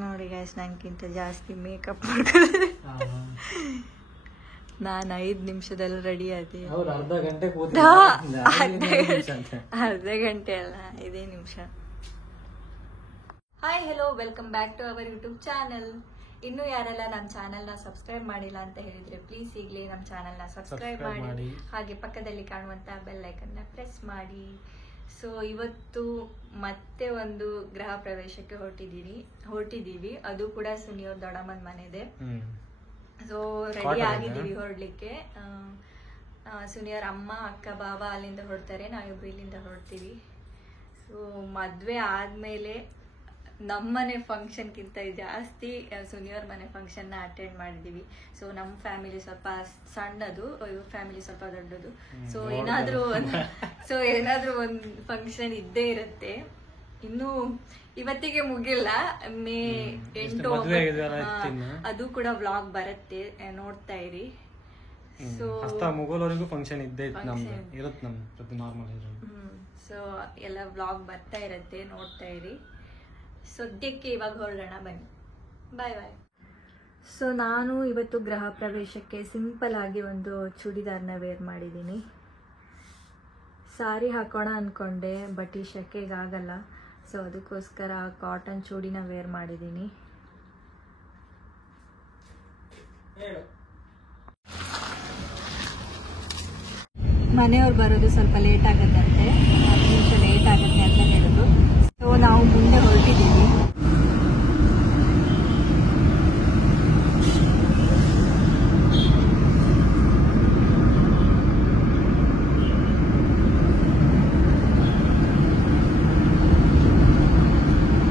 ನೋಡಿ ಗೈಸ್, ನಂಗಿಂತ ಜಾಸ್ತಿ ಮೇಕಪ್ ಮಾಡ್ಕೊಳ್ಳೋದು. ನಾನು 5 ನಿಮಿಷದಲ್ಲಿ ರೆಡಿ ಆದೆ. ಅರ್ಧ ಗಂಟೆ ಅಲ್ಲ, 5 ನಿಮಿಷ. Hi, hello, welcome back to our YouTube channel. ಇನ್ನು ಯಾರೆಲ್ಲ ನಮ್ಮ ಚಾನಲ್ನ ಸಬ್ಸ್ಕ್ರೈಬ್ ಮಾಡಿಲ್ಲ ಅಂತ ಹೇಳಿದ್ರೆ ಪ್ಲೀಸ್ ಈಗಲೇ ನಮ್ಮ ಚಾನಲ್ನ ಸಬ್ಸ್ಕ್ರೈಬ್ ಮಾಡಿ, ಹಾಗೆ ಪಕ್ಕದಲ್ಲಿ ಕಾಣುವಂಥ ಬೆಲ್ ಐಕನ್ನ ಪ್ರೆಸ್ ಮಾಡಿ. ಸೊ ಇವತ್ತು ಮತ್ತೆ ಒಂದು ಗೃಹ ಪ್ರವೇಶಕ್ಕೆ ಹೊರಟಿದ್ದೀವಿ. ಅದು ಕೂಡ ಸುನಿಯವ್ರ ದೊಡ್ಡಮ್ಮನ ಮನೆದೆ. ಸೊ ರೆಡಿ ಆಗಿದ್ದೀವಿ ಹೊರಡ್ಲಿಕ್ಕೆ. ಸುನಿಯವ್ರ ಅಮ್ಮ, ಅಕ್ಕ, ಬಾಬಾ ಅಲ್ಲಿಂದ ಹೊರಡ್ತಾರೆ, ನಾವಿಬ್ರು ಇಲ್ಲಿಂದ ಹೊರಡ್ತೀವಿ. ಸೊ ಮದುವೆ ಆದ್ಮೇಲೆ ನಮ್ಮನೆ ಫಂಕ್ಷನ್ಗಿಂತ ಜಾಸ್ತಿ ಸುನಿಯವ್ರ ಮನೆ ಫಂಕ್ಷನ್ನ ಅಟೆಂಡ್ ಮಾಡಿದ್ದೀವಿ. ಸೊ ನಮ್ಮ ಫ್ಯಾಮಿಲಿ ಸ್ವಲ್ಪ ಸಣ್ಣದು, ಇವ್ರ ಫ್ಯಾಮಿಲಿ ಸ್ವಲ್ಪ ದೊಡ್ಡದು. ಸೊ ಏನಾದ್ರೂ ಒಂದು ಫಂಕ್ಷನ್ ಇದ್ದೇ ಇರುತ್ತೆ. ಇನ್ನು ಇವತ್ತಿಗೆ ಮುಗಿಲ್ಲ, ಮೇ 8 ಅದು ಕೂಡ ವ್ಲಾಗ್ ಬರುತ್ತೆ, ನೋಡ್ತಾ ಇರಿ. ಸೊ ಮುಗಿಯೋವರೆಗೂ ಫಂಕ್ಷನ್ ಇದ್ದೇ ಇರುತ್ತೆ ನಮ್ದು ನಾರ್ಮಲ್. ಸೊ ಎಲ್ಲ ವ್ಲಾಗ್ ಬರ್ತಾ ಇರುತ್ತೆ, ನೋಡ್ತಾ ಇರಿ. ಸದ್ಯಕ್ಕೆ ಇವಾಗ ಹೊರಡೋಣ, ಬನ್ನಿ. ಬಾಯ್ ಬಾಯ್. ಸೊ ನಾನು ಇವತ್ತು ಗೃಹ ಪ್ರವೇಶಕ್ಕೆ ಸಿಂಪಲ್ ಆಗಿ ಒಂದು ಚೂಡಿದಾರ್ನ ವೇರ್ ಮಾಡಿದ್ದೀನಿ. ಸಾರಿ ಹಾಕೋಣ ಅಂದ್ಕೊಂಡೆ, ಬಟ್ ಈ ಶೆಕೆಗಾಗಲ್ಲ. ಸೊ ಅದಕ್ಕೋಸ್ಕರ ಕಾಟನ್ ಚೂಡಿನ ವೇರ್ ಮಾಡಿದ್ದೀನಿ. ಮನೆಯವ್ರು ಬರೋದು ಸ್ವಲ್ಪ ಲೇಟ್ ಆಗುತ್ತಂತೆ, 10 ನಿಮಿಷ ಲೇಟ್ ಆಗುತ್ತೆ ಅಂತ ಹೇಳೋದು. ಸೊ ನಾವು ಮುಂದೆ ಹೊರಟಿದ್ದೀವಿ.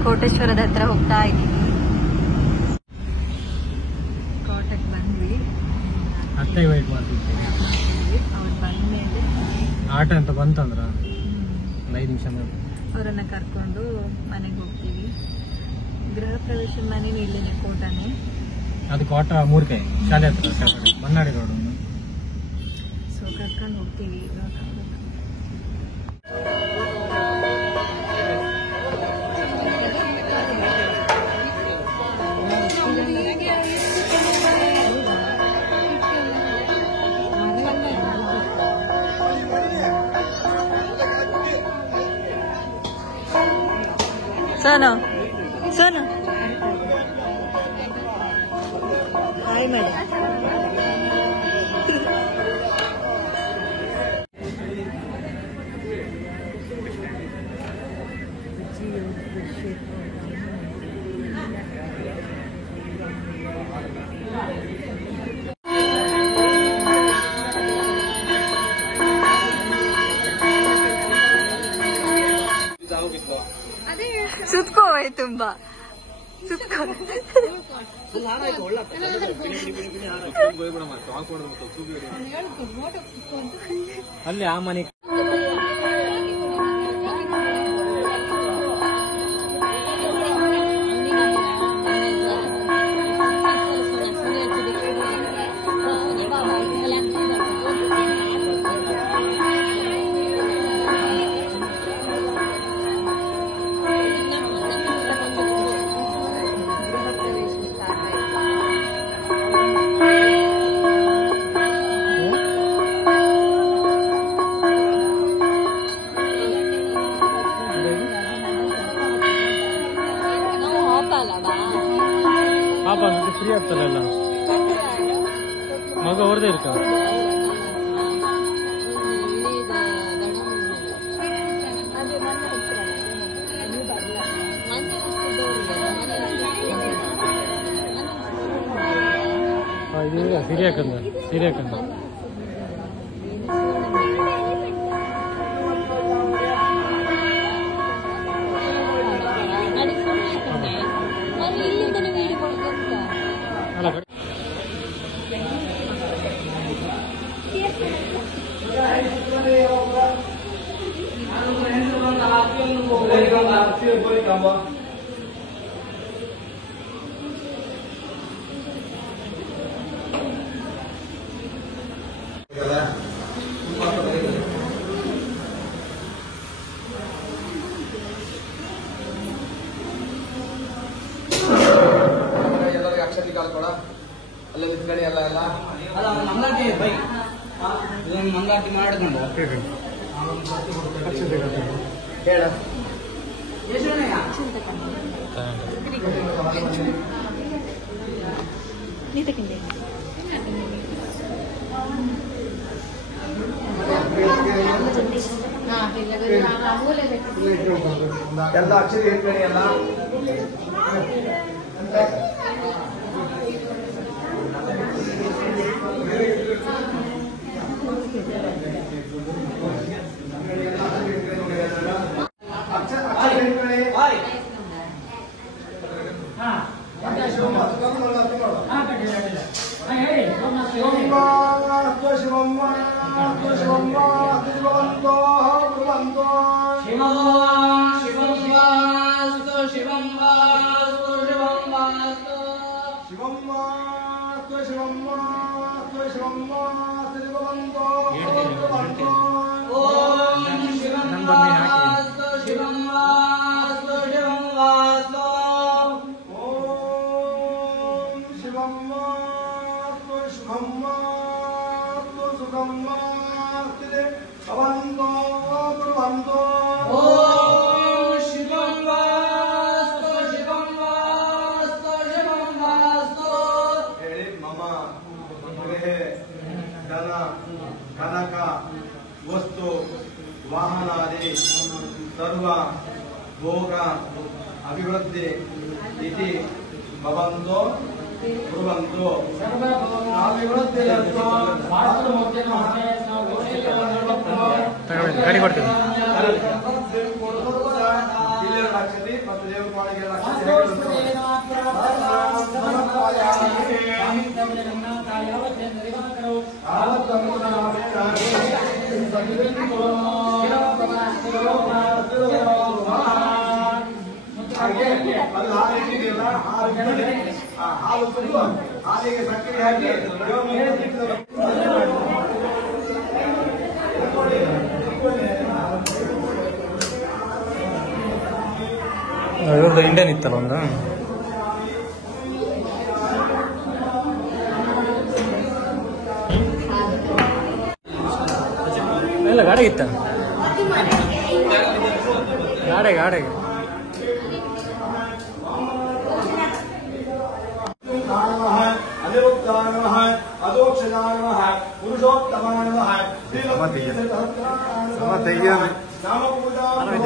ಕೋಟೇಶ್ವರದ ಹತ್ರ ಹೋಗ್ತಾ ಇದ್ದೀವಿ. ಕೋಟಕ್ಕೆ ಬಂದ್ವಿ. ಅತ್ತೆ ವೇಟ್ ಮಾಡ್ತಿದ್ವಿ. ಅವ್ರು ಬಂದ್ಮೇಲೆ ಆಟ ಅಂತ ಬಂತಂದ್ರ 5 ನಿಮಿಷ ಅವರನ್ನ ಕರ್ಕೊಂಡು ಮನೆಗೆ ಹೋಗ್ತೀವಿ. ಗೃಹ ಪ್ರವೇಶದ ಮನೇನು ಇಲ್ಲೇನೆ, ಕೋಟನೇ. ಅದು ಕೋಟ 3 ಕೈ ಶಾಲೆ ಹತ್ರ ಮನ್ನಾಡಿ ರೋಡ್. ಸೊ ಕರ್ಕೊಂಡು ಹೋಗ್ತೀವಿ ಇವಾಗ. Sonu hi madam. ಸುತ್ಕೋಯ್ ತುಂಬಾ ಸುತ್ಕೋ. ಅಲ್ಲಿ ಆ ಮನೆ ಪಾಪ ಫ್ರೀ ಆಗ್ತಾರಲ್ಲ, ಮಗ ಅವ್ರದೇ ಇರ್ತ. ಇದು ಸೀರೆ ಹಾಕಂದ ಅಲ್ಲ ಕಡೆ ಎಲ್ಲ ಎಲ್ಲ ಅಲ್ಲ ಮಂಗಾಟಿ ಬೈ ಇದೊಂದು ಮಂಗಾಟಿ ಮಾಡಿಕೊಂಡು ಹೇಳ ಎಲ್ಲ ಅಕ್ಷರ ಹೇಳ್ಬೇಡಿ ಎಲ್ಲ ಕನಕ ವಸ್ತು ವಾಹನಾದಿ ಸರ್ವ ಭೋಗ ಅಭಿವೃದ್ಧಿ ಇತಿ ಭವಂತೋ ಕುರ್ವಂತೋ ಗಾಡಿ ಕೊಡ್ತೀವಿ ಮತ್ತು ದೇವರುಗಳಿಗೆ ಹಾಲು ತುಂಬ ಹಾಲಿಗೆ ಸಕ್ಕರೆ ಹಾಕಿ ಇವ್ರದ್ದು ಇಂಡಿಯನ್ ಇತ್ತಲ್ಲ ಒಂದು ಇಲ್ಲ ಗಾಡಿಗೆ ಇತ್ತ ಗಾಡಿಗೆ ಅನಿರುದ್ಧಾಯ ನಮಃ ಅಧೋಕ್ಷಜಾಯ ನಮಃ ಪುರುಷೋತ್ತಮಾಯ ನಮಃ ನಾಮಪೂಜಾಮಿ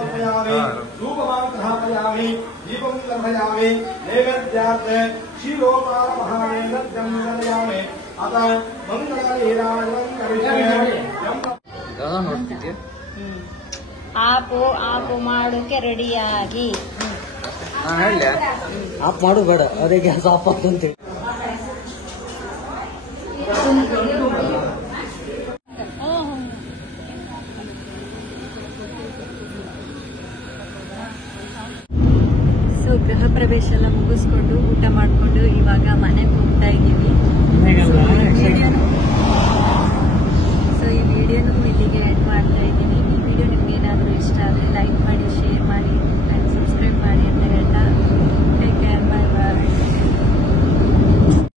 ರೂಪಮಾಗ್ರಹಾಪಯಾಮಿ ದೀಪಂ ಗರ್ಭಯಾಮಿ ನೈವೇದ್ಯಾರ್ಥ ಕ್ಷೀರೋಪಾಮಹಾನೈವೇದ್ಯಂ ಗರ್ಭಯಾಮಿ ಅತ ಮಂಗಳೀರಾಜಂ ನೋಡ್ತಿದ್ಯಾ ಆಪು ಮಾಡೋಕೆ ರೆಡಿಯಾಗಿ ನಾನು ಹೇಳ ಆಫ್ ಮಾಡು ಬೇಡ ಅದೇ ಗ್ಯಾಸ್ ಆಫ್ ಆಗ್ತಂತೇಳಿ ಸೊ ಗೃಹ ಪ್ರವೇಶ ಎಲ್ಲ ಮುಗಿಸ್ಕೊಂಡು ಊಟ ಮಾಡಿಕೊಂಡು ಇವಾಗ ಮನೆಗೆ ಹೋಗ್ತಾ ಇದ್ದೀವಿ.